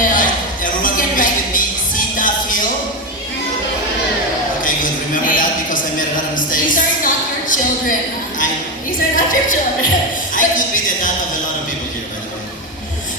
Phil. Everyone You can repeat write- with me, Cetaphil. Okay, good. Remember that because I made a lot of mistakes. These are not your children. I These are not your children. could be the dad of a lot of people here, by the way.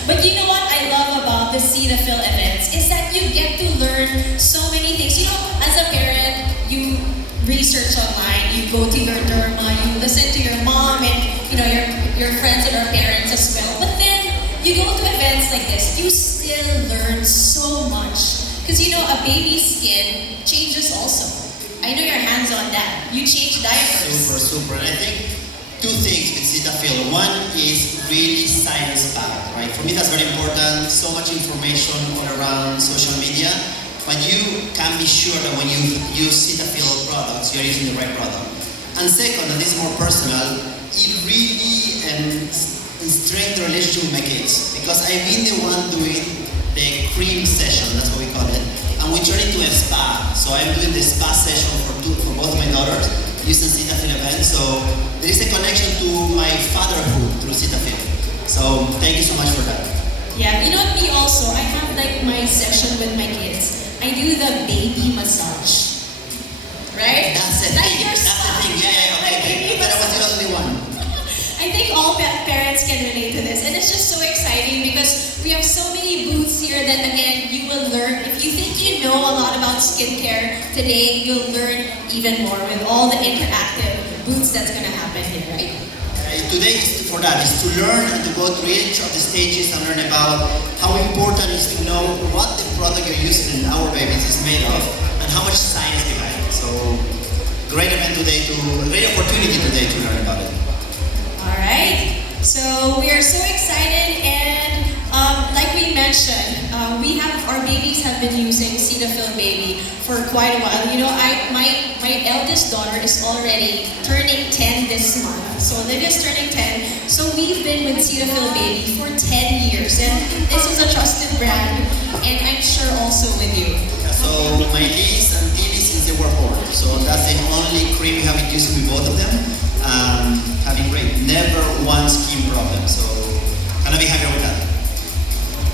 But you know what I love about the Cetaphil events is that you get to learn so many things. You know, as a parent, you research online, you go to your derma, you listen to your mom and you know your friends and our parents as well. But then you go to events like this, you still learn so much. Because you know, a baby's skin changes also. I know your hands on that. You change diapers. Super. And I think two things with Cetaphil. One is really science-backed, right? For me, that's very important. So much information all around social media. But you can be sure that when you use Cetaphil products, you're using the right product. And second, and this is more personal, it really strengthens the relationship with my kids. Because I've been the one doing the cream session, that's what we call it. And we turn it to a spa. So I'm doing the spa session for both my daughters using Cetaphil events. So there is a connection to my fatherhood through Cetaphil. So thank you so much for that. Yeah, you know me also, I have like my session with my kids. I do the baby massage. Right? That's the Like thing. your That's the son. thing. Yeah, Like okay. baby But I was the massage. only one. I think all parents can relate to this. And it's just so exciting because we have so many booths here that again, you will learn. If you think you know a lot about skincare today, you'll learn even more with all the interactive booths that's going to happen here, right? Today is for that, is to learn and to go through each of the stages and learn about how important it is to know what the product you're using in our babies is made of and how much science behind it. So, great event today, great opportunity today to learn about it. All right. So we are so excited, and like we mentioned, our babies have been using Cetaphil Baby for quite a while. You know, my eldest daughter is already turning 10 this month. So Olivia's turning 10. So we've been with Cetaphil Baby for 10 years, and this is a trusted brand, and I'm sure also with you. So, my niece and Tilly since they were born. So, that's the